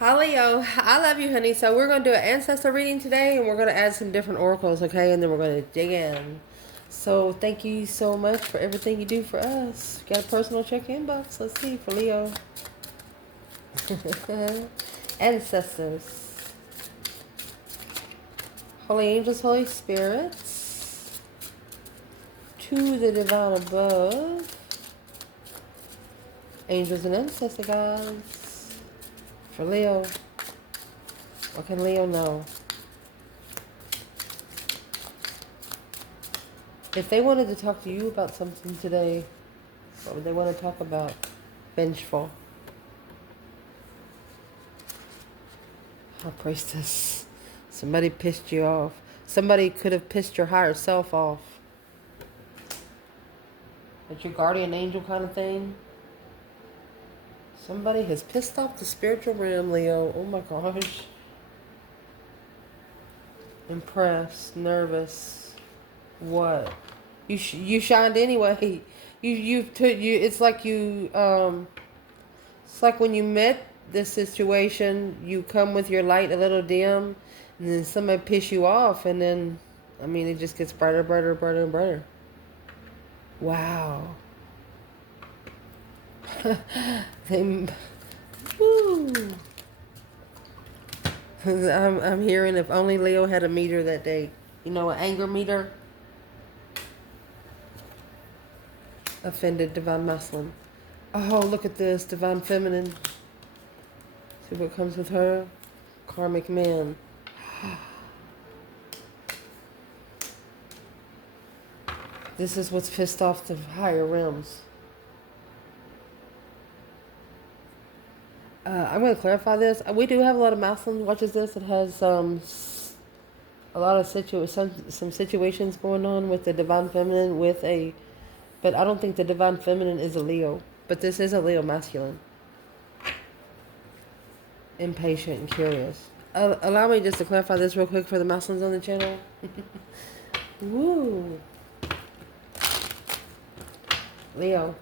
Hi Leo, I love you, honey. So we're gonna do an ancestor reading today, and we're gonna add some different oracles, okay? And then we're gonna dig in. So thank you so much for everything you do for us. Got a personal check-in box. Let's see for Leo. Ancestors, holy angels, holy spirits, to the divine above, angels and ancestor guides for Leo. What can Leo know? If they wanted to talk to you about something today, what would they want to talk about? Vengeful. High priestess. Somebody pissed you off. Somebody could have pissed your higher self off. It's your guardian angel kind of thing. Somebody has pissed off the spiritual realm, Leo. Oh my gosh. Impressed, nervous. What? You shined anyway. It's like it's like when you met this situation, you come with your light a little dim, and then somebody piss you off, and then, I mean, it just gets brighter, brighter, brighter, and brighter. Wow. they, woo. I'm hearing if only Leo had a meter that day. You know, an anger meter. Offended divine masculine. Oh, look at this divine feminine. See what comes with her? Karmic man. This is what's pissed off the higher realms. I'm going to clarify this. We do have a lot of masculine watches this. It has a lot of some situations going on with the divine feminine but I don't think the divine feminine is a Leo. But this is a Leo masculine. Impatient and curious. Allow me just to clarify this real quick for the masculines on the channel. Woo. Leo.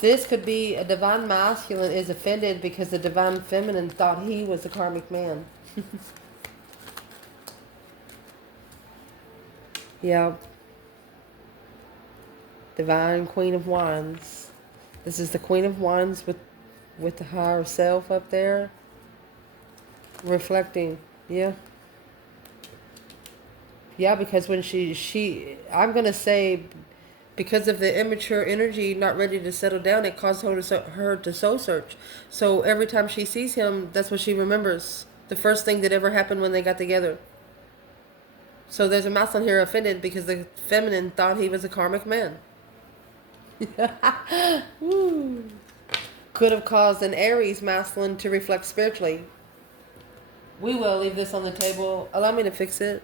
This could be a divine masculine is offended because the divine feminine thought he was a karmic man. Yeah. Divine Queen of Wands. This is the Queen of Wands with the higher self up there. Reflecting. Yeah. Yeah, because when I'm going to say, because of the immature energy, not ready to settle down, it caused her to soul search. So every time she sees him, that's what she remembers. The first thing that ever happened when they got together. So there's a masculine here offended because the feminine thought he was a karmic man. Could have caused an Aries masculine to reflect spiritually. We will leave this on the table. Allow me to fix it.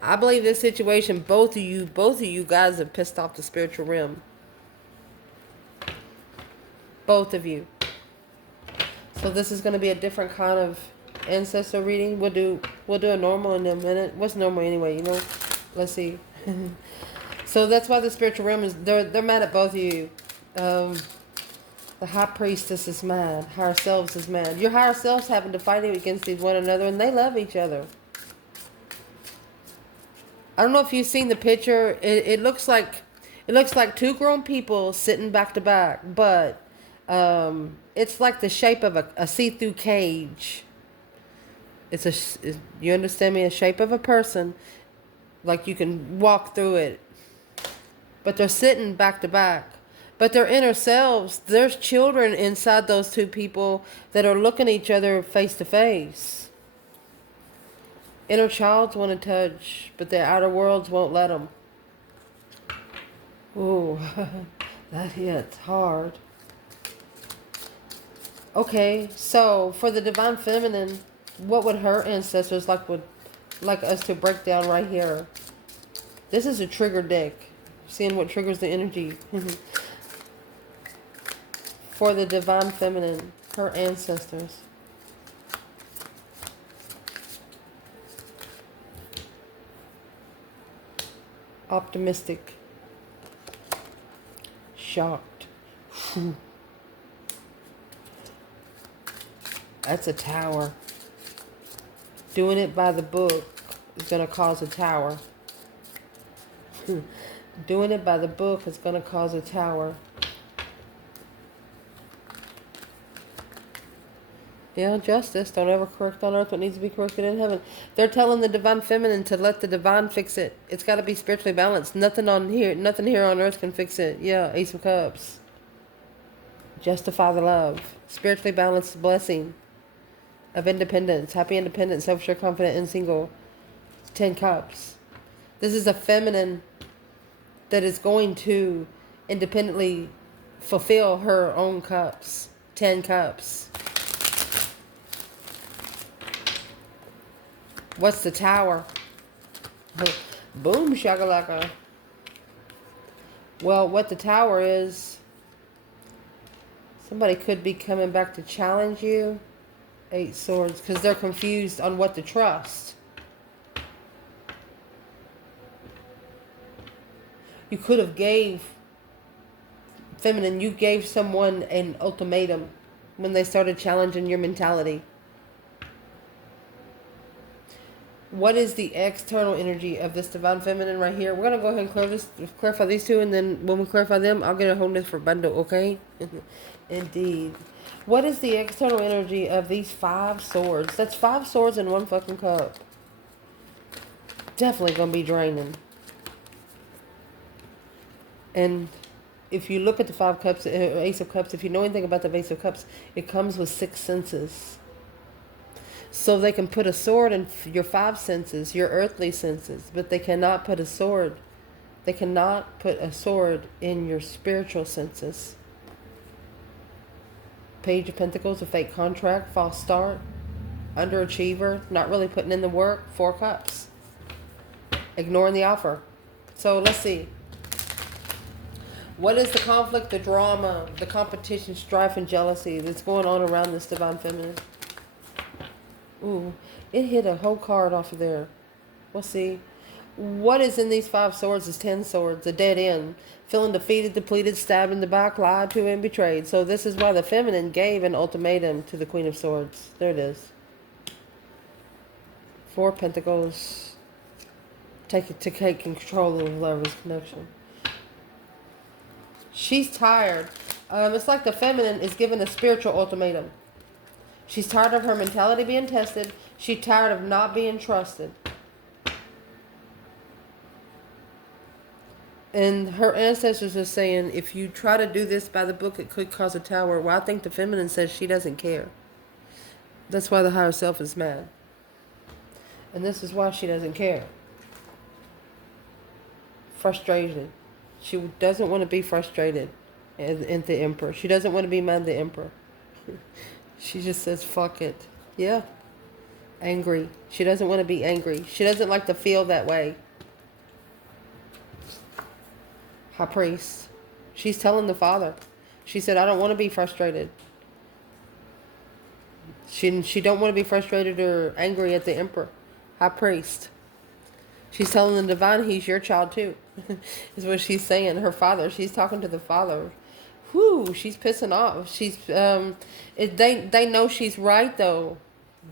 I believe this situation, both of you guys have pissed off the spiritual realm. Both of you. So this is going to be a different kind of ancestor reading. We'll do a normal in a minute. What's normal anyway, you know? Let's see. So that's why the spiritual realm is, they're mad at both of you. The high priestess is mad. Higher selves is mad. Your higher selves having to fight against one another, and they love each other. I don't know if you've seen the picture. It looks like two grown people sitting back to back, but it's like the shape of a see-through cage. You understand me? A shape of a person, like you can walk through it. But they're sitting back to back. But their inner selves, there's children inside those two people that are looking at each other face to face. Inner childs want to touch, but the outer worlds won't let them. Ooh, that hits hard. Okay, so for the divine feminine, what would her ancestors like us to break down right here? This is a trigger deck. Seeing what triggers the energy. For the divine feminine, her ancestors. Optimistic. shocked. Whew. That's a tower. Doing it by the book is going to cause a tower. Doing it by the book is going to cause a tower. Yeah, justice. Don't ever correct on earth what needs to be corrected in heaven. They're telling the divine feminine to let the divine fix it. It's got to be spiritually balanced. Nothing here on earth can fix it. Yeah, Ace of Cups. Justify the love. Spiritually balanced blessing of independence. Happy, independent, self-sure, confident, and single. 10 Cups. This is a feminine that is going to independently fulfill her own cups. 10 Cups. What's the tower? Boom shakalaka. Well, what the tower is, somebody could be coming back to challenge you. 8 Swords, because they're confused on what to trust. You could have feminine, you gave someone an ultimatum when they started challenging your mentality. What is the external energy of this divine feminine right here? We're going to go ahead and clarify these two, and then when we clarify them, I'll get a whole different bundle, okay? Indeed. What is the external energy of these 5 swords? That's 5 swords in one fucking cup. Definitely going to be draining. And if you look at the 5 cups, Ace of Cups, if you know anything about the Ace of Cups, it comes with 6 senses. So they can put a sword in your 5 senses, your earthly senses, but they cannot put a sword. They cannot put a sword in your spiritual senses. Page of Pentacles, a fake contract, false start, underachiever, not really putting in the work. 4 Cups, ignoring the offer. So let's see. What is the conflict, the drama, the competition, strife, and jealousy that's going on around this divine feminine? Ooh, it hit a whole card off of there. We'll see. What is in these 5 swords is 10 swords, a dead end. Feeling defeated, depleted, stabbed in the back, lied to, and betrayed. So this is why the feminine gave an ultimatum to the Queen of Swords. There it is. 4 Pentacles. Take control of lover's connection. She's tired. It's like the feminine is given a spiritual ultimatum. She's tired of her mentality being tested. She's tired of not being trusted. And her ancestors are saying, if you try to do this by the book, it could cause a tower. Well, I think the feminine says she doesn't care. That's why the higher self is mad. And this is why she doesn't care. Frustrated. She doesn't want to be frustrated at the Emperor. She doesn't want to be mad at the Emperor. She just says, fuck it. Yeah. Angry. She doesn't want to be angry. She doesn't like to feel that way. High Priest. She's telling the Father. She said, I don't want to be frustrated. She don't want to be frustrated or angry at the Emperor. High Priest. She's telling the Divine he's your child too. Is what she's saying. Her Father. She's talking to the Father. Whew, she's pissing off. They know she's right though.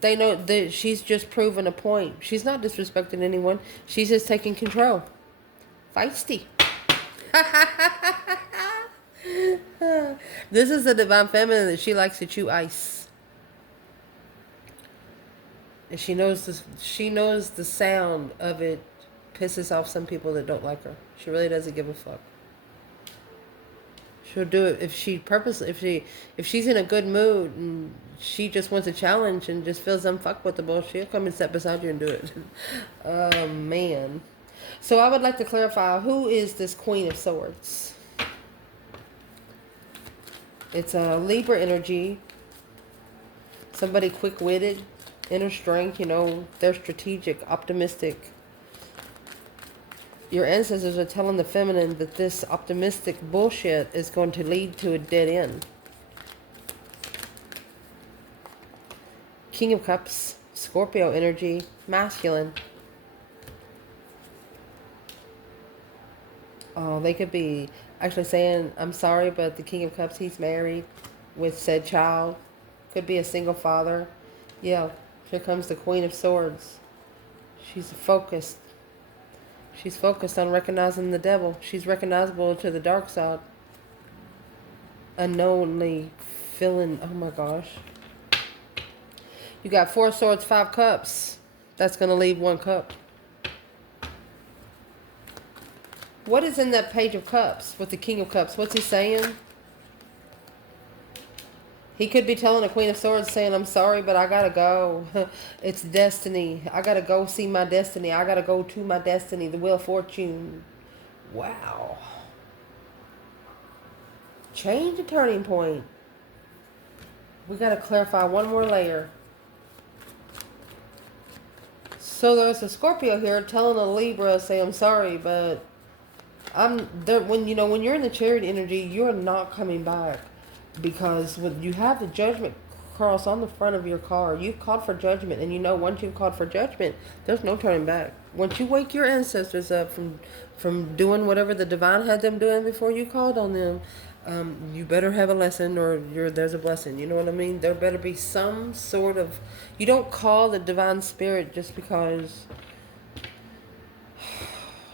They know that she's just proven a point. She's not disrespecting anyone. She's just taking control. Feisty. This is the divine feminine that she likes to chew ice. And she knows the sound of it pisses off some people that don't like her. She really doesn't give a fuck. She'll do it if she's in a good mood and she just wants a challenge and just feels unfuckwittable. She'll come and sit beside you and do it. Oh man. So I would like to clarify, who is this Queen of Swords? It's a Libra energy. Somebody quick-witted, inner strength, they're strategic, optimistic. Your ancestors are telling the feminine that this optimistic bullshit is going to lead to a dead end. King of Cups, Scorpio energy, masculine. Oh, they could be Actually saying, I'm sorry, but the King of Cups, he's married with said child. Could be a single father. Yeah, here comes the Queen of Swords. She's focused. She's focused on recognizing the devil. She's recognizable to the dark side. Unknowingly feeling, oh my gosh. You got 4 swords, 5 cups. That's going to leave 1 cup. What is in that page of cups with the King of Cups? What's he saying? He could be telling the Queen of Swords saying, I'm sorry, but I got to go. It's destiny. I got to go see my destiny. I got to go to my destiny. The Wheel of Fortune. Wow. Change the turning point. We got to clarify one more layer. So there's a Scorpio here telling a Libra, say, I'm sorry, but I'm there. When you're in the Chariot energy, you're not coming back, because when you have the Judgment cross on the front of your car, you've called for judgment, and once you've called for judgment, there's no turning back. Once you wake your ancestors up from doing whatever the divine had them doing before you called on them, you better have a lesson, or there's a blessing. You know what I mean? There better be some sort of. You don't call the divine spirit just because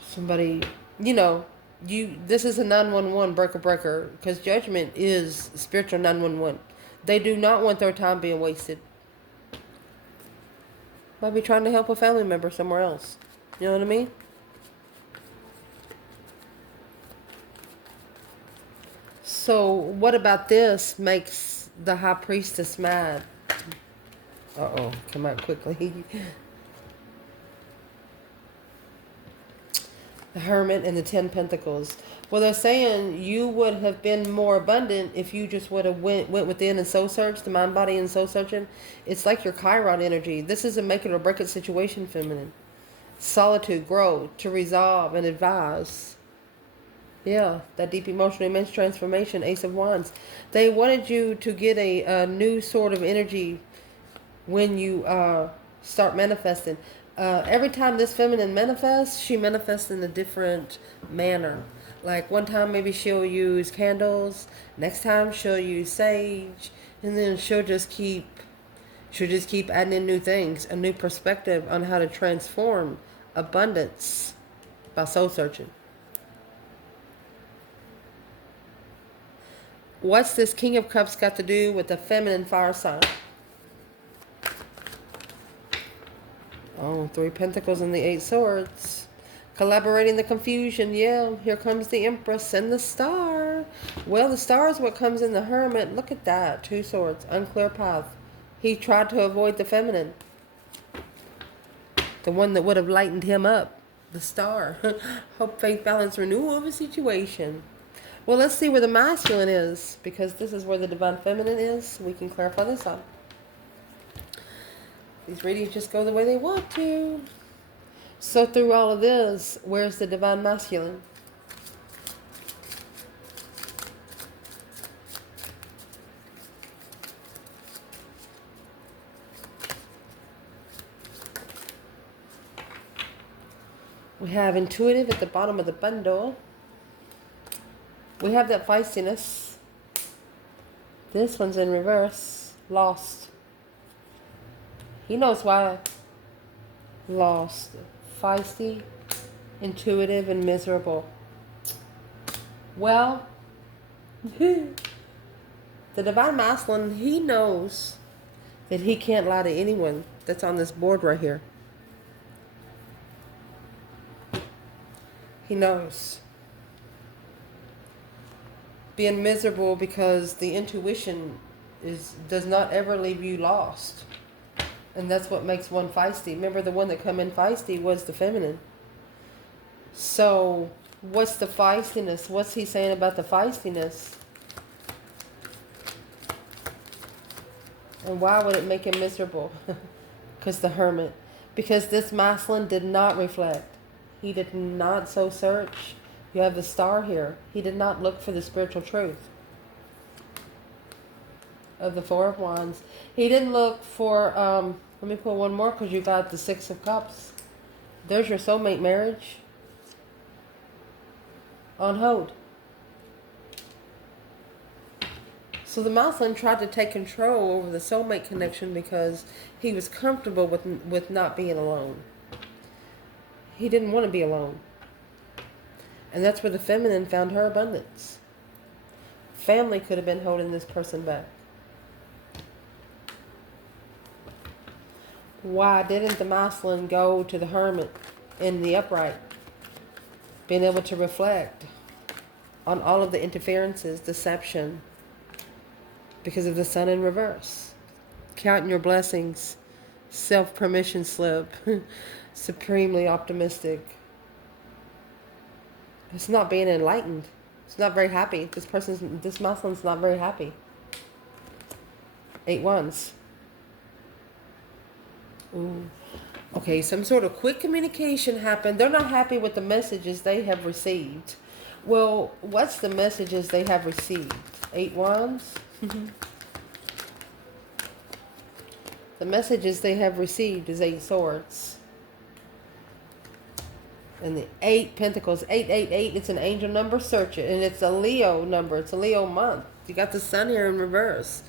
somebody, this is a 911 breaker, because judgment is spiritual 911. They do not want their time being wasted. Might be trying to help a family member somewhere else. You know what I mean? So what about this makes the High Priestess mad? Uh-oh, come out quickly. The Hermit and the 10 Pentacles. Well, they're saying you would have been more abundant if you just would have went within and soul searched, the mind, body, and soul searching. It's like your Chiron energy. This is a make it or break it situation, feminine. Solitude, grow, to resolve and advise. Yeah, that deep emotional immense transformation, Ace of Wands. They wanted you to get a new sort of energy when you start manifesting. Every time this feminine manifests, she manifests in a different manner. Like one time maybe she'll use candles, next time she'll use sage, and then she'll just keep adding in new things, a new perspective on how to transform abundance by soul searching. What's this King of Cups got to do with the feminine fire sign? Oh, 3 Pentacles and the 8 Swords. Collaborating the confusion. Yeah, here comes the Empress and the Star. Well, the Star is what comes in the Hermit. Look at that. 2 Swords. Unclear path. He tried to avoid the feminine. The one that would have lightened him up. The Star. Hope, faith, balance, renewal of a situation. Well, let's see where the masculine is, because this is where the divine feminine is. We can clarify this up. These readings just go the way they want to. So through all of this, where's the divine masculine? We have intuitive at the bottom of the bundle. We have that feistiness. This one's in reverse. Lost. He knows why. Lost. Feisty, intuitive, and miserable. Well, the divine masculine, he knows that he can't lie to anyone that's on this board right here. He knows. Being miserable because the intuition does not ever leave you lost. And that's what makes one feisty. Remember, the one that come in feisty was the feminine. So, what's the feistiness? What's he saying about the feistiness? And why would it make him miserable? Because the Hermit. Because this masculine did not reflect. He did not so search. You have the Star here. He did not look for the spiritual truth of the 4 of Wands. He didn't look for, let me pull one more, because you got the 6 of Cups. There's your soulmate marriage on hold. So the masculine tried to take control over the soulmate connection because he was comfortable with not being alone. He didn't want to be alone. And that's where the feminine found her abundance. Family could have been holding this person back. Why didn't the masculine go to the hermit in the upright? Being able to reflect on all of the interferences, deception, because of the sun in reverse. Counting your blessings, self-permission slip, supremely optimistic. It's not being enlightened. It's not very happy. This masculine's not very happy. 8 wands. Ooh. Okay, some sort of quick communication happened. They're not happy with the messages they have received. Well, what's the messages they have received? 8 wands. The messages they have received is 8 swords. And the 8 pentacles, 888, it's an angel number, search it. And it's a Leo number, it's a Leo month. You got the sun here in reverse.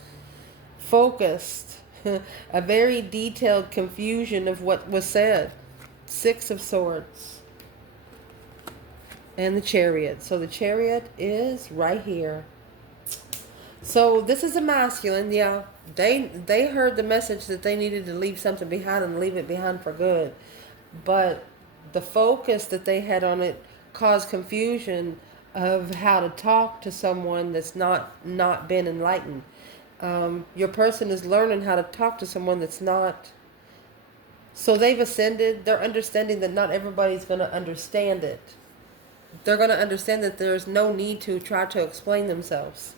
Focused, a very detailed confusion of what was said. 6 of swords. And the chariot. So the chariot is right here. So this is a masculine, yeah. They heard the message that they needed to leave something behind and leave it behind for good. But the focus that they had on it caused confusion of how to talk to someone that's not been enlightened. Your person is learning how to talk to someone that's not. So they've ascended. They're understanding that not everybody's going to understand it. They're going to understand that there's no need to try to explain themselves.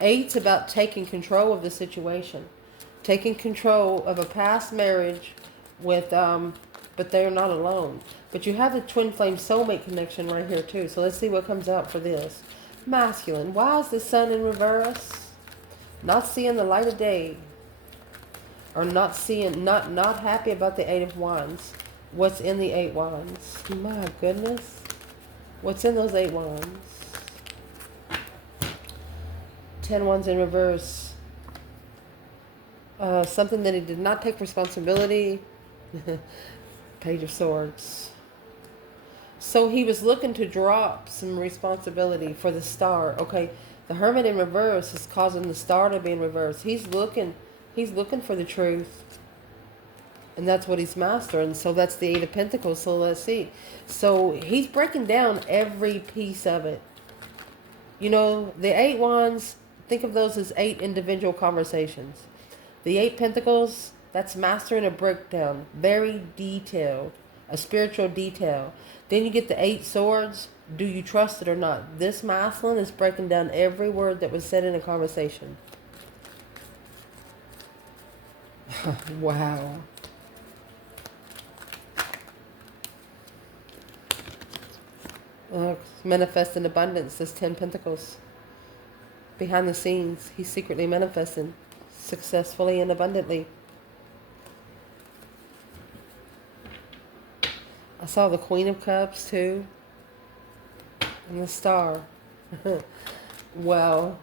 8's about taking control of the situation. Taking control of a past marriage with, but they're not alone. But you have the twin flame soulmate connection right here too. So let's see what comes out for this. Masculine. Why is the sun in reverse? Not seeing the light of day. Or not happy about the 8 of wands. What's in the 8 wands? My goodness. What's in those 8 wands? 10 wands in reverse. Something that he did not take responsibility. Page of swords. So he was looking to drop some responsibility for the star. Okay, the hermit in reverse is causing the star to be in reverse. He's looking for the truth. And that's what he's mastering. So that's the 8 of pentacles. So let's see. So he's breaking down every piece of it. You know, the 8 wands, think of those as 8 individual conversations. The 8 pentacles, that's mastering a breakdown. Very detailed. A spiritual detail. Then you get the 8 swords. Do you trust it or not? This masculine is breaking down every word that was said in a conversation. Wow. Manifest in abundance. This 10 pentacles. Behind the scenes, he's secretly manifesting successfully and abundantly. I saw the Queen of Cups too. And the Star. Well,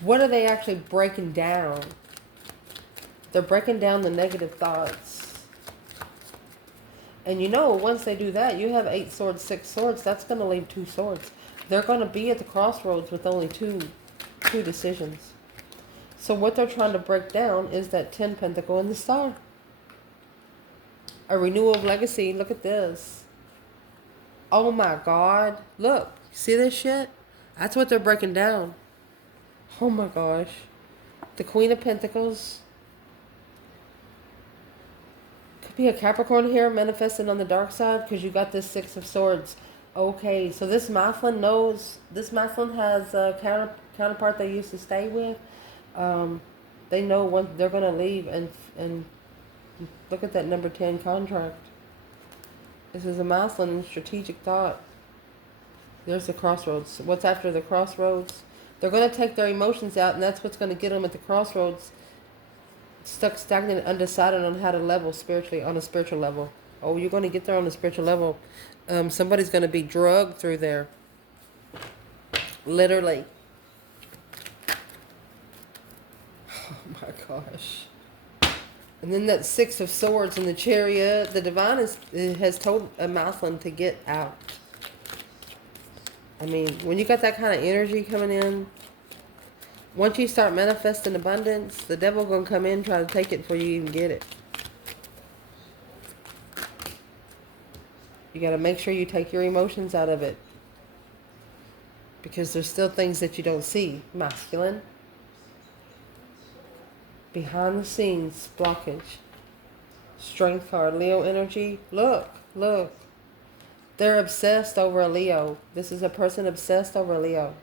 what are they actually breaking down? They're breaking down the negative thoughts. And you know, once they do that, you have 8 swords, 6 swords. That's going to leave 2 swords. They're going to be at the crossroads with only two decisions. So what they're trying to break down is that 10 pentacle and the star. A renewal of legacy. Look at this. Oh my God. Look. See this shit? That's what they're breaking down. Oh my gosh. The Queen of Pentacles. Could be a Capricorn here manifesting on the dark side because you got this 6 of swords. Okay, so this masculine knows, this masculine has a counterpart they used to stay with. They know when they're going to leave, and look at that number 10 contract. This is a masculine strategic thought. There's the crossroads. What's after the crossroads? They're going to take their emotions out, and that's what's going to get them at the crossroads. Stuck, stagnant, undecided on how to level spiritually, on a spiritual level. Oh, you're going to get there on a spiritual level. Somebody's going to be drugged through there. Literally. Oh my gosh. And then that Six of Swords in the Chariot, the Divine has told a masculine to get out. I mean, when you got that kind of energy coming in, once you start manifesting abundance, the devil going to come in try to take it before you even get it. You got to make sure you take your emotions out of it. Because there's still things that you don't see. Masculine. Behind the scenes, blockage. Strength card, Leo energy. Look, look. They're obsessed over a Leo. This is a person obsessed over a Leo.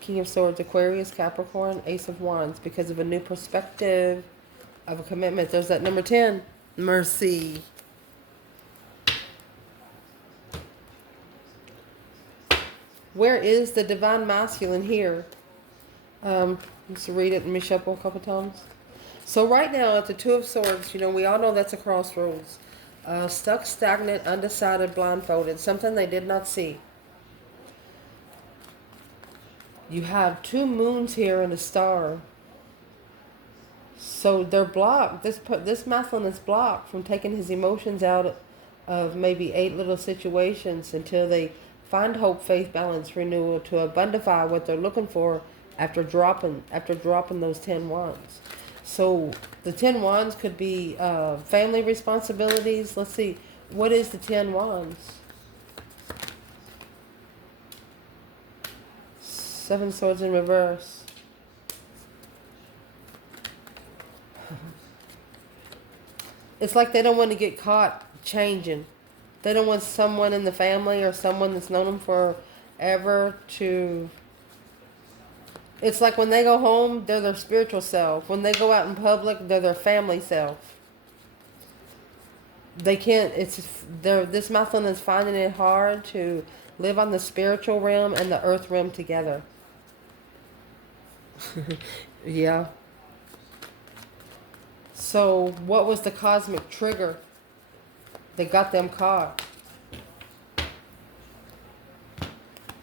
King of Swords, Aquarius, Capricorn, Ace of Wands. Because of a new perspective of a commitment. There's that number 10. Mercy. Where is the divine masculine here? Let's read it and me shuffle a couple times. So right now at the Two of Swords, you know, we all know that's a crossroads. Stuck, stagnant, undecided, blindfolded. Something they did not see. You have two moons here and a star. So they're blocked. This masculine is blocked from taking his emotions out of maybe 8 little situations until they find hope, faith, balance, renewal to abundify what they're looking for after dropping those 10 wands. So the 10 wands could be family responsibilities. Let's see. What is the 10 wands? 7 swords in reverse. It's like they don't want to get caught changing. They don't want someone in the family or someone that's known them forever to... It's like when they go home, they're their spiritual self. When they go out in public, they're their family self. They can't... This masculine is finding it hard to live on the spiritual realm and the earth realm together. Yeah. So what was the cosmic trigger that got them caught?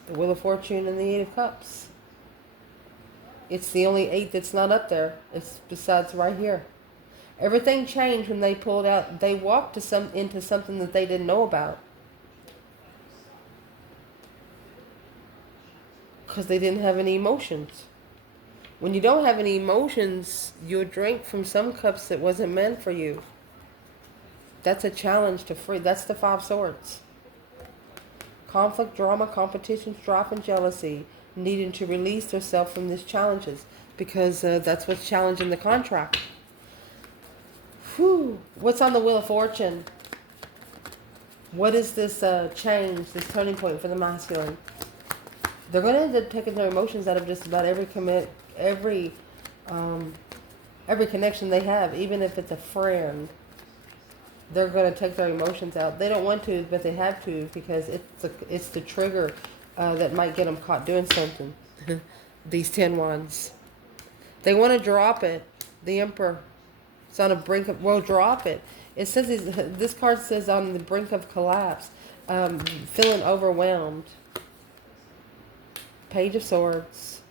The Wheel of Fortune and the 8 of Cups. It's the only 8 that's not up there. It's besides right here. Everything changed when they pulled out. They walked into something that they didn't know about. Because they didn't have any emotions. When you don't have any emotions, you'll drink from some cups that wasn't meant for you. That's a challenge to free. That's the 5 swords. Conflict, drama, competition, strife, and jealousy. Needing to release themselves from these challenges. Because that's what's challenging the contract. Whew. What's on the Wheel of Fortune? What is this change, this turning point for the masculine? They're going to end up taking their emotions out of just about every connection they have, even if it's a friend. They're going to take their emotions out. They don't want to, but they have to because it's the trigger that might get them caught doing something. These 10 wands. They want to drop it. The Emperor. It's on a brink of... Well, drop it. It says this card says on the brink of collapse. Feeling overwhelmed. Page of Swords.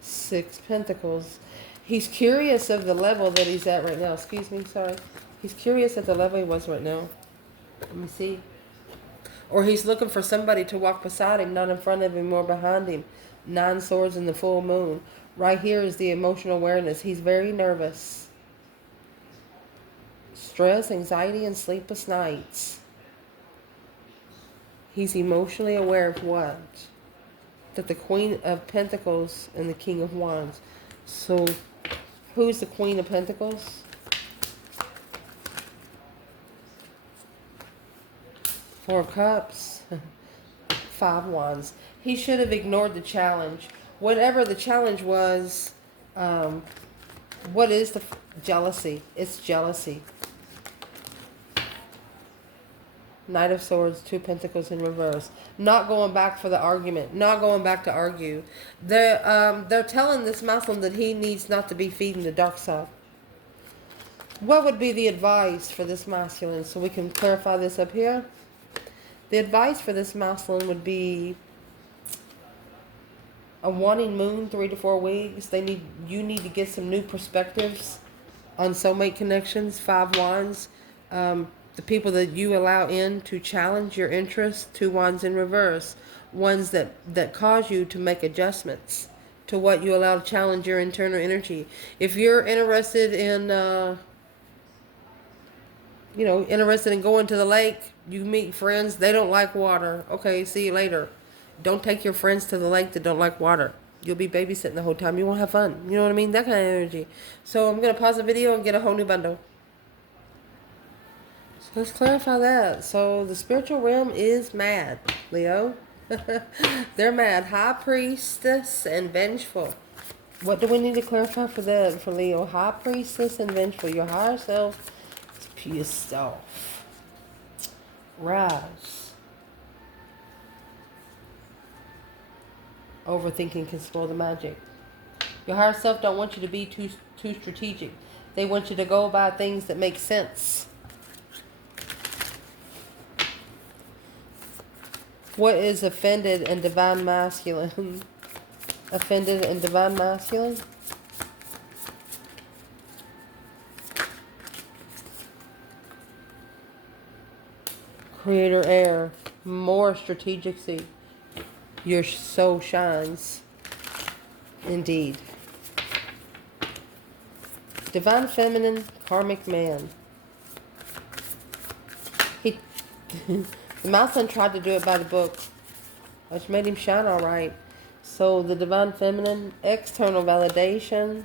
6 Pentacles. He's curious of the level that he's at right now. Excuse me, sorry. He's curious at the level he was right now. Let me see. Or he's looking for somebody to walk beside him, not in front of him or behind him. 9 swords in the full moon. Right here is the emotional awareness. He's very nervous. Stress, anxiety, and sleepless nights. He's emotionally aware of what? That the Queen of Pentacles and the King of Wands. So, who's the Queen of Pentacles? Four of Cups. 5 Wands. He should have ignored the challenge. Whatever the challenge was, what is the jealousy? It's jealousy. Knight of Swords, 2 Pentacles in reverse. Not going back for the argument. Not going back to argue. They're telling this masculine that he needs not to be feeding the dark side. What would be the advice for this masculine? So we can clarify this up here. The advice for this masculine would be A wanting moon, 3 to 4 weeks. You need to get some new perspectives on soulmate connections. 5 wands. The people that you allow in to challenge your interests. 2 wands in reverse. Ones that cause you to make adjustments to what you allow to challenge your internal energy. If you're interested in, interested in going to the lake, you meet friends, they don't like water. Okay, see you later. Don't take your friends to the lake that don't like water. You'll be babysitting the whole time. You won't have fun. You know what I mean? That kind of energy. So I'm going to pause the video and get a whole new bundle. So let's clarify that. So the spiritual realm is mad, Leo. They're mad. High priestess and vengeful. What do we need to clarify for that, for Leo? High priestess and vengeful. Your higher self is pissed off. Rise. Overthinking can spoil the magic. Your higher self don't want you to be too strategic. They want you to go by things that make sense. What is offended and divine masculine? Offended and divine masculine? Creator air. More strategic. Your soul shines. Indeed. Divine feminine, karmic man. He... The Mountain tried to do it by the book, which made him shine all right. So the divine feminine, external validation,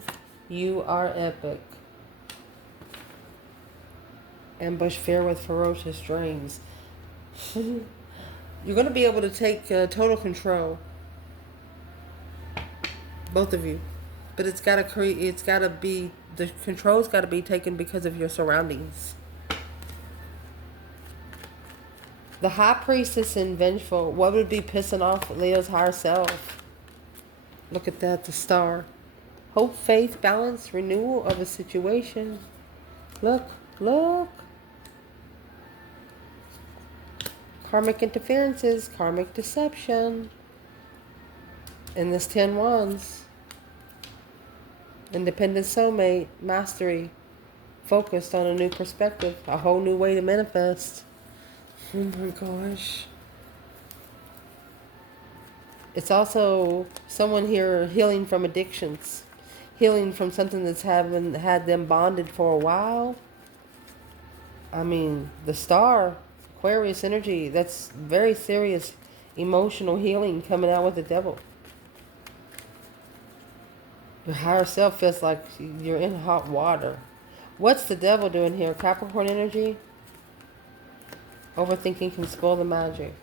you are epic. Ambush fear with ferocious dreams. You're going to be able to take total control. Both of you. But it's got to be, the control's got to be taken because of your surroundings. The high priestess and vengeful. What would be pissing off Leo's higher self? Look at that, the star. Hope, faith, balance, renewal of a situation. Look. Karmic interferences, karmic deception. And this 10 wands. Independent soulmate, mastery. Focused on a new perspective. A whole new way to manifest. Oh my gosh. It's also someone here healing from addictions. Healing from something that's had them bonded for a while. I mean, the star, Aquarius energy, that's very serious emotional healing coming out with the devil. Your higher self feels like you're in hot water. What's the devil doing here? Capricorn energy? Overthinking can spoil the magic.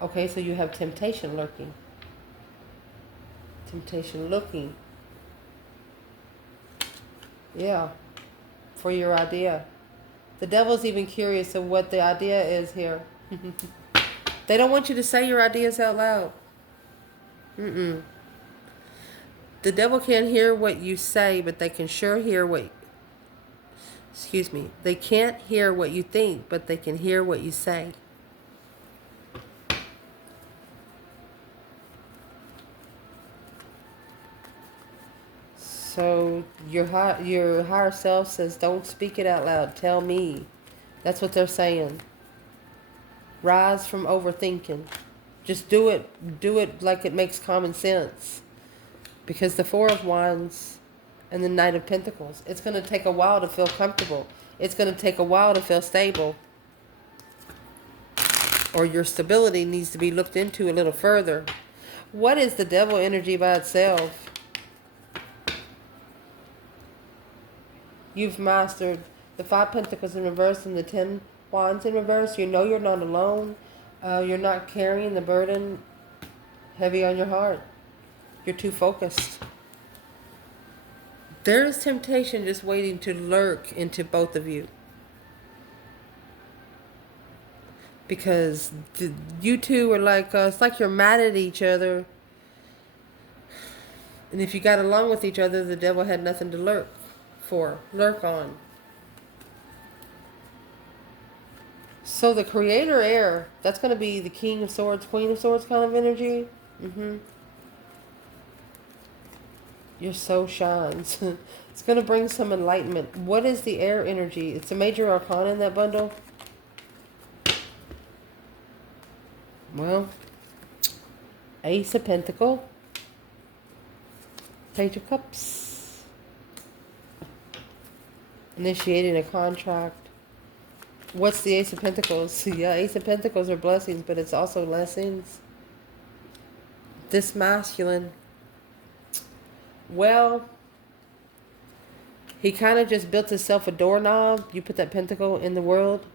Okay, so you have temptation lurking. Temptation looking. Yeah, for your idea. The devil's even curious of what the idea is here. They don't want you to say your ideas out loud. The devil can't hear what you say, but they can sure hear what... Excuse me. They can't hear what you think, but they can hear what you say. So your higher self says, don't speak it out loud. Tell me. That's what they're saying. Rise from overthinking. Just do it. Do it like it makes common sense. Because the 4 of Wands and the Knight of Pentacles, it's going to take a while to feel comfortable. It's going to take a while to feel stable. Or your stability needs to be looked into a little further. What is the devil energy by itself? You've mastered the 5 Pentacles in reverse and the 10 Wands in reverse. You know you're not alone. You're not carrying the burden heavy on your heart. You're too focused. There is temptation just waiting to lurk into both of you. Because you two are like, it's like you're mad at each other. And if you got along with each other, the devil had nothing to lurk on. So the creator air, that's going to be the King of Swords, Queen of Swords kind of energy. Mm-hmm. Your soul shines. It's going to bring some enlightenment. What is the air energy? It's a major arcana in that bundle. Well, Ace of Pentacles, Page of Cups, initiating a contract. What's the Ace of Pentacles? Yeah, Ace of Pentacles are blessings, but it's also lessons. This masculine, well, he kind of just built himself a doorknob. You put that pentacle in the world.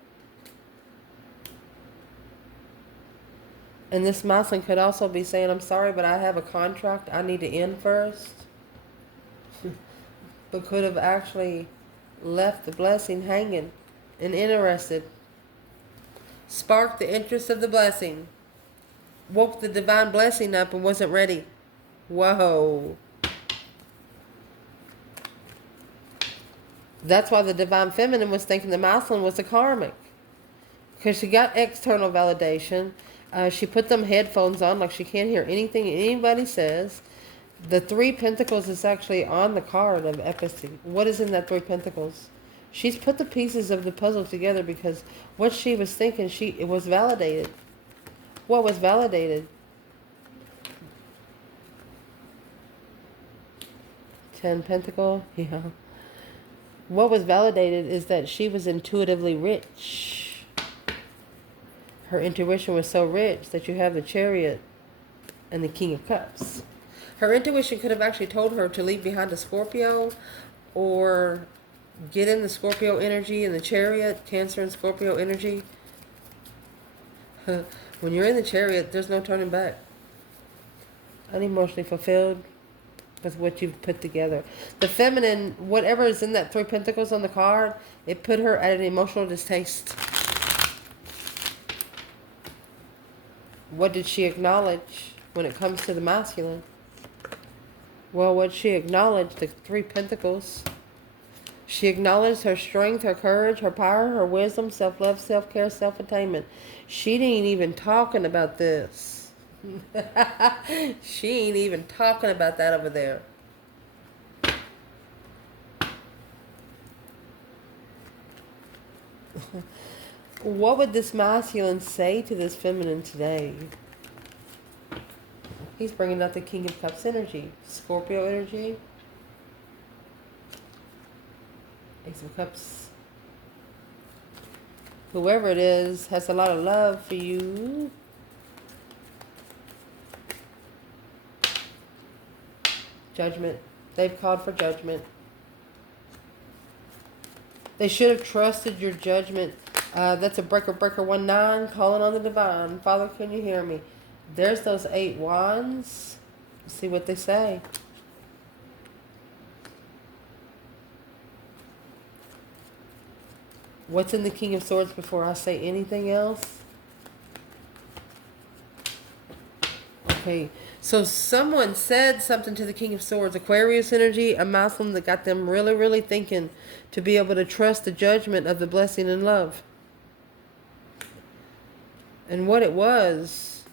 And this masculine could also be saying, I'm sorry, but I have a contract I need to end first. But could have actually left the blessing hanging and interested. Sparked the interest of the blessing. Woke the divine blessing up and wasn't ready. Whoa. That's why the divine feminine was thinking the masculine was a karmic. Because she got external validation. She put them headphones on like she can't hear anything anybody says. The 3 Pentacles is actually on the card of empathy. What is in that 3 Pentacles? She's put the pieces of the puzzle together because what she was thinking, it was validated. What was validated? 10 Pentacle, yeah. What was validated is that she was intuitively rich. Her intuition was so rich that you have the Chariot and the King of Cups. Her intuition could have actually told her to leave behind a Scorpio or get in the Scorpio energy and the Chariot, Cancer and Scorpio energy. When you're in the Chariot, there's no turning back. Unemotionally fulfilled with what you've put together. The feminine, whatever is in that 3 Pentacles on the card, it put her at an emotional distaste. What did she acknowledge when it comes to the masculine? Well, what she acknowledged, the 3 Pentacles. She acknowledged her strength, her courage, her power, her wisdom, self-love, self-care, self-attainment. She ain't even talking about this. She ain't even talking about that over there. What would this masculine say to this feminine today? He's bringing out the King of Cups energy. Scorpio energy. Ace of Cups. Whoever it is has a lot of love for you. Judgment. They've called for judgment. They should have trusted your judgment. That's a breaker 19 calling on the divine. Father, can you hear me? There's those 8 wands. Let's see what they say. What's in the King of Swords before I say anything else? Okay, so someone said something to the King of Swords, Aquarius energy, a Muslim that got them really, really thinking to be able to trust the judgment of the blessing and love. And what it was,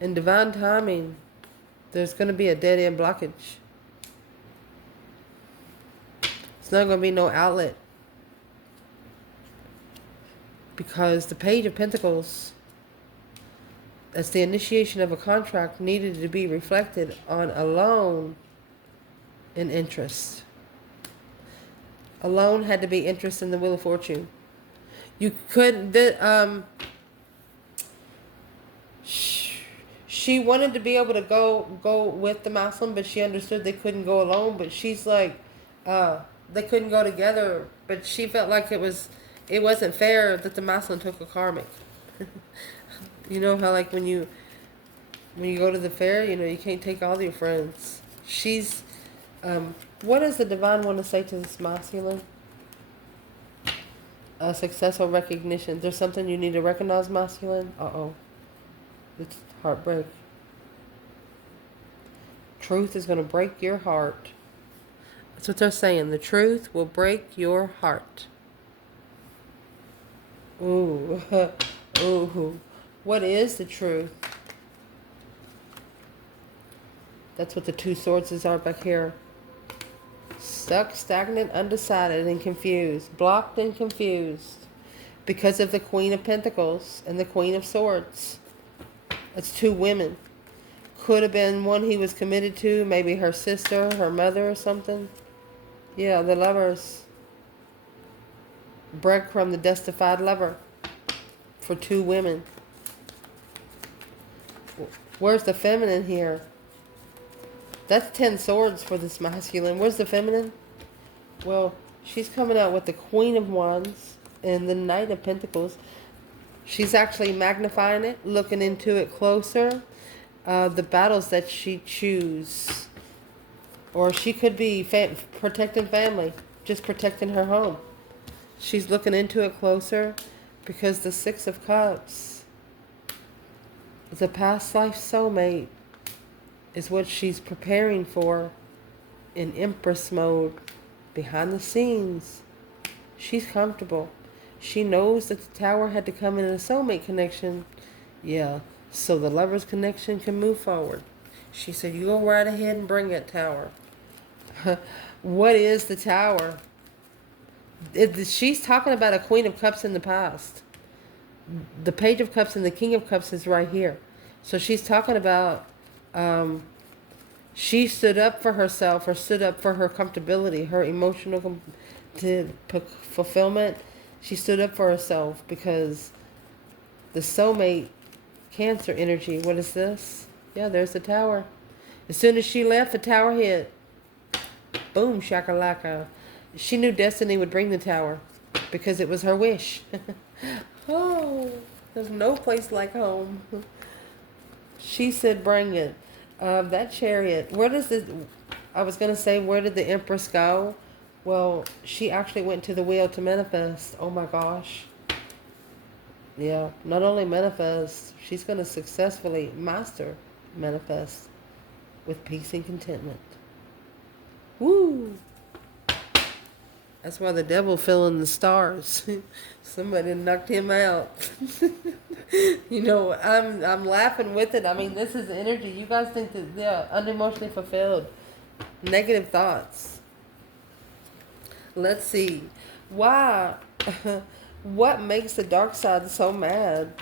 in divine timing, there's going to be a dead end blockage. It's not going to be no outlet. Because the Page of Pentacles, that's the initiation of a contract, needed to be reflected on a loan and interest. A loan had to be interest in the Wheel of Fortune. You couldn't... She wanted to be able to go with the Muslim, but she understood they couldn't go alone. But she's like, they couldn't go together. But she felt like it wasn't fair that the Muslim took a karmic. You know how like when you go to the fair, you know, you can't take all your friends. She's, what does the divine want to say to this masculine? Successful recognition. There's something you need to recognize, masculine. Uh-oh. It's heartbreak. Truth is going to break your heart. That's what they're saying. The truth will break your heart. Ooh. Ooh. What is the truth? That's what the two swords is are back here. Stuck, stagnant, undecided, and confused. Blocked and confused. Because of the Queen of Pentacles and the Queen of Swords. It's two women. Could have been one he was committed to. Maybe her sister, her mother or something. Yeah, the Lovers. Break from the Justified Lover. For two women. Where's the feminine here? That's 10 swords for this masculine. Where's the feminine? Well, she's coming out with the Queen of Wands and the Knight of Pentacles. She's actually magnifying it, looking into it closer. The battles that she chooses. Or she could be protecting family, just protecting her home. She's looking into it closer because the Six of Cups, the past life soulmate, is what she's preparing for in Empress mode. Behind the scenes, she's comfortable. She knows that the Tower had to come in a soulmate connection. Yeah, so the Lover's connection can move forward. She said, you go right ahead and bring it, Tower. What is the Tower? She's talking about a Queen of Cups in the past. The Page of Cups and the King of Cups is right here. So she's talking about she stood up for herself, or stood up for her comfortability, her emotional fulfillment. She stood up for herself because the soulmate Cancer energy. What is this? Yeah, there's the Tower. As soon as she left, the Tower hit. Boom, shakalaka. She knew destiny would bring the Tower because it was her wish. Oh, there's no place like home. She said, bring it. That Chariot. Where does it... I was going to say, where did the Empress go? Well, she actually went to the wheel to manifest. Oh my gosh. Yeah, not only manifest, she's going to successfully master manifest with peace and contentment. Woo! That's why the devil fell in the stars. Somebody knocked him out. You know, I'm laughing with it. I mean, this is energy. You guys think that they're unemotionally fulfilled. Negative thoughts. Let's see. Why? What makes the dark side so mad?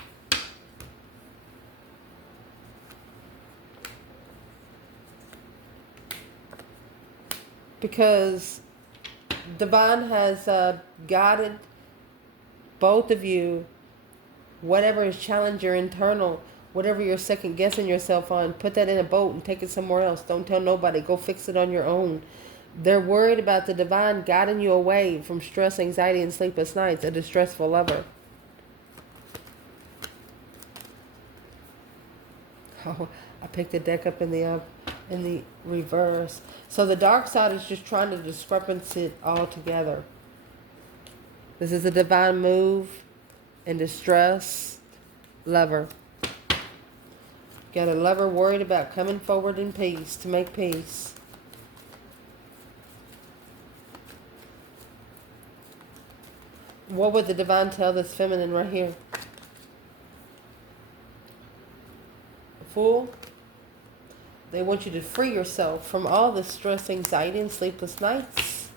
Because Divine has guided both of you. Whatever is challenge your internal, whatever you're second guessing yourself on, put that in a boat and take it somewhere else. Don't tell nobody. Go fix it on your own. They're worried about the Divine guiding you away from stress, anxiety, and sleepless nights, a distressful lover. Oh, I picked the deck up in the reverse. So the dark side is just trying to discrepancy it all together. This is a Divine move and distress lover. Got a lover worried about coming forward in peace, to make peace. What would the Divine tell this feminine right here? Fool. They want you to free yourself from all the stress, anxiety, and sleepless nights.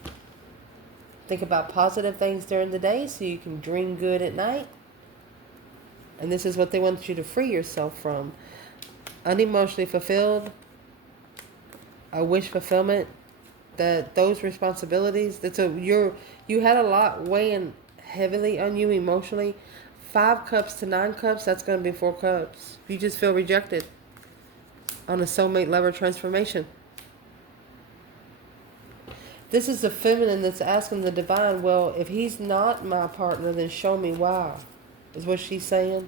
Think about positive things during the day so you can dream good at night. And this is what they want you to free yourself from. Unemotionally fulfilled. A wish fulfillment. That those responsibilities. You had a lot weighing heavily on you emotionally. 5 cups to 9 cups. That's going to be 4 cups. You just feel rejected. On a soulmate lover transformation. This is the feminine that's asking the Divine, well, if he's not my partner, then show me why. Is what she's saying.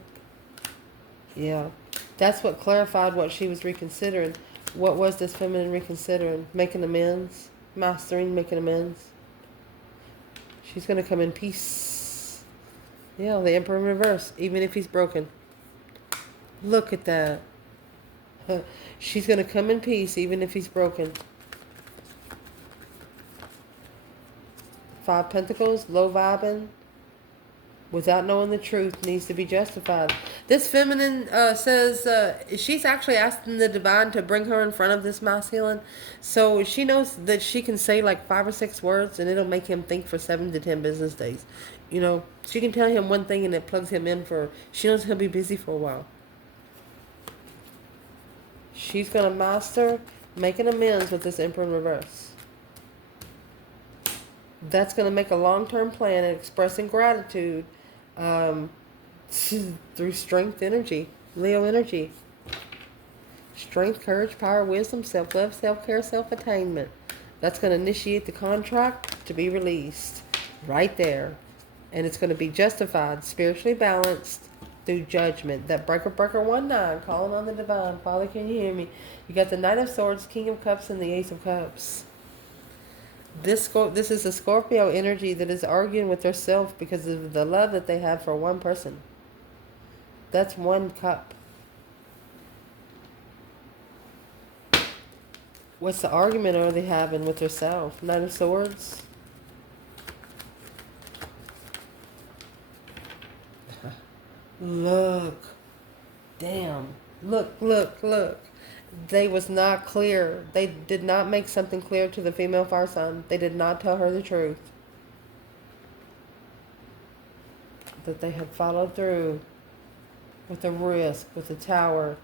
Yeah. That's what clarified what she was reconsidering. What was this feminine reconsidering? Making amends. Mastering, making amends. She's going to come in peace. Yeah, the Emperor in reverse. Even if he's broken. Look at that. She's going to come in peace even if he's broken. 5 Pentacles, low vibing. without knowing the truth needs to be justified. This feminine says she's actually asking the divine to bring her in front of this masculine, so she knows that she can say like 5 or 6 words and it'll make him think for 7 to 10 business days. You know, she can tell him one thing and it plugs him in for, she knows he'll be busy for a while. She's going to master making amends with this Emperor in reverse. That's going to make a long-term plan and expressing gratitude through strength energy, Leo energy. Strength, courage, power, wisdom, self-love, self-care, self-attainment. That's going to initiate the contract to be released right there. And it's going to be justified, spiritually balanced through judgment. That breaker 19, calling on the divine. Father, can you hear me? You got the Knight of Swords, King of Cups, and the Ace of Cups. This is a Scorpio energy that is arguing with herself because of the love that they have for one person. That's one cup. What's the argument are they having with herself? Knight of Swords. Look. Damn. Look. They was not clear. They did not make something clear to the female fire sign. They did not tell her the truth. That they had followed through with the risk, with the tower.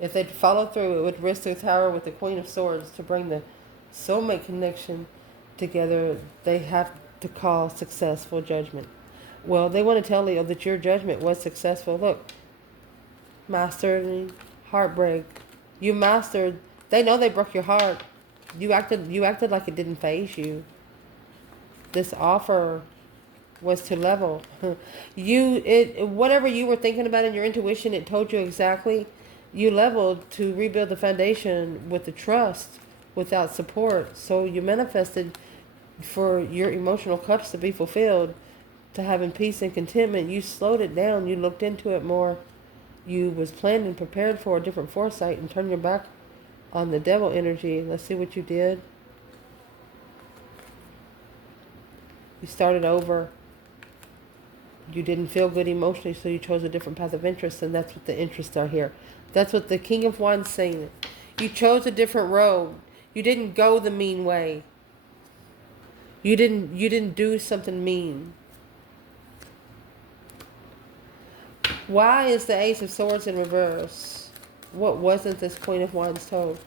If they'd followed through, it would risk the tower with the Queen of Swords to bring the soulmate connection together. They have to call successful judgment. Well, they want to tell Leo that your judgment was successful. Look, mastering heartbreak. You mastered. They know they broke your heart. You acted like it didn't faze you. This offer was to level. Whatever you were thinking about in your intuition, it told you exactly. You leveled to rebuild the foundation with the trust without support. So you manifested for your emotional cups to be fulfilled, to having peace and contentment. You slowed it down. You looked into it more. You was planned and prepared for a different foresight and turned your back on the devil energy. Let's see what you did. You started over. You didn't feel good emotionally, so you chose a different path of interest, and that's what the interests are here. That's what the King of Wands saying. You chose a different road. You didn't go the mean way. You didn't do something mean. Why is the Ace of Swords in reverse? What wasn't this Queen of Wands told?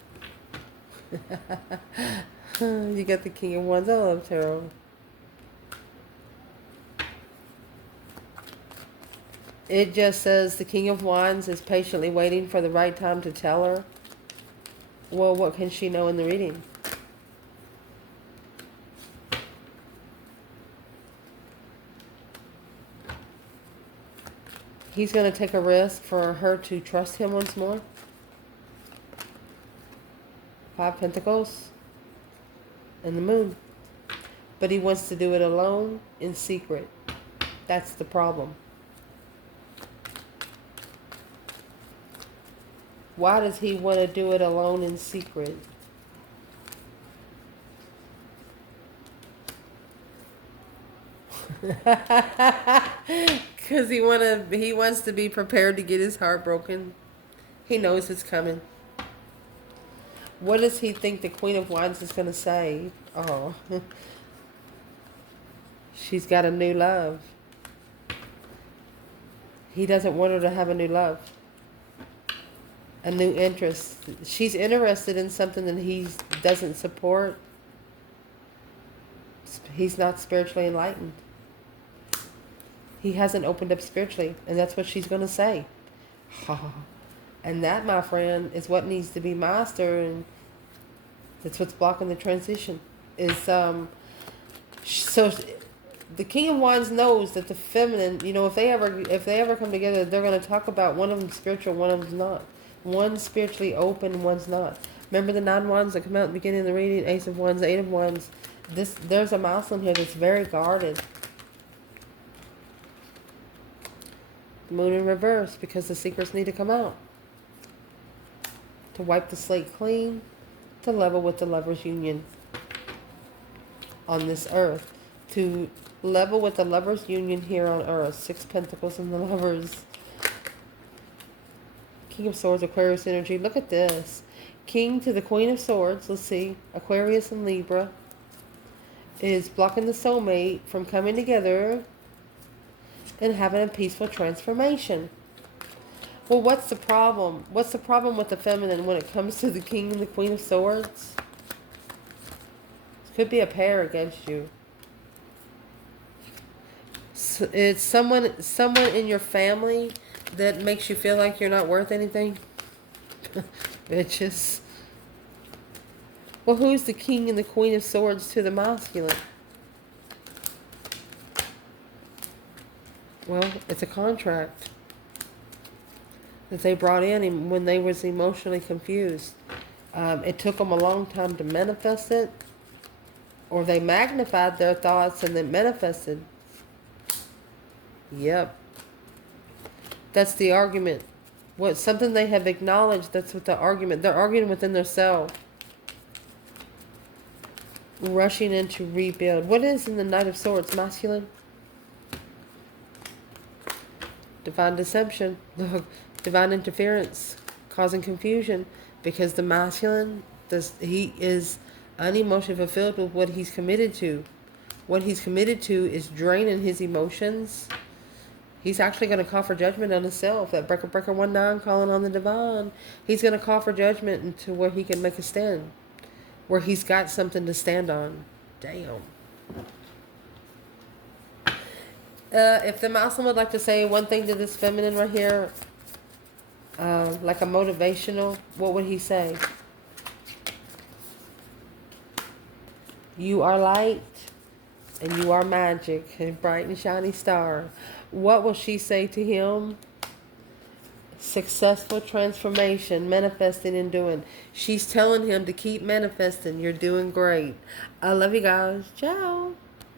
You got the King of Wands. I love tarot. It just says the King of Wands is patiently waiting for the right time to tell her. Well, what can she know in the reading? He's going to take a risk for her to trust him once more. 5 Pentacles and the Moon. But he wants to do it alone in secret. That's the problem. Why does he want to do it alone in secret? Because he wants to be prepared to get his heart broken. He knows it's coming. What does he think the Queen of Wands is going to say? Oh, she's got a new love. He doesn't want her to have a new love. A new interest. She's interested in something that he doesn't support. He's not spiritually enlightened. He hasn't opened up spiritually, and that's what she's going to say. And that, my friend, is what needs to be mastered, and that's what's blocking the transition. So the King of Wands knows that the feminine, if they ever come together, they're going to talk about one of them spiritual, one of them's not. One's spiritually open, one's not. Remember the 9 wands that come out at the beginning of the reading? Ace of Wands, 8 of Wands. There's a milestone here that's very guarded. The Moon in reverse, because the secrets need to come out. To wipe the slate clean, to level with the lover's union on this earth. to level with the Lovers union here on Earth. 6 Pentacles and the Lovers. King of Swords, Aquarius energy. Look at this. King to the Queen of Swords. Let's see. Aquarius and Libra is blocking the soulmate from coming together and having a peaceful transformation. Well, what's the problem? What's the problem with the feminine when it comes to the King and the Queen of Swords? It could be a pair against you. So it's someone in your family that makes you feel like you're not worth anything. Bitches. Well, who's the King and the Queen of Swords to the masculine? Well, it's a contract that they brought in when they was emotionally confused. It took them a long time to manifest it, or they magnified their thoughts and then manifested. Yep. That's the argument. What something they have acknowledged, that's what the argument. They're arguing within themselves. Rushing in to rebuild. What is in the Knight of Swords? Masculine? Divine deception. Look, divine interference. Causing confusion. Because the masculine, he is unemotionally fulfilled with what he's committed to. What he's committed to is draining his emotions. He's actually going to call for judgment on himself. That breaker 19 calling on the divine. He's going to call for judgment into where he can make a stand. Where he's got something to stand on. Damn. If the masculine would like to say one thing to this feminine right here, like a motivational, what would he say? You are light and you are magic, a bright and shiny star. What will she say to him? Successful transformation, manifesting and doing. She's telling him to keep manifesting. You're doing great. I love you guys. Ciao.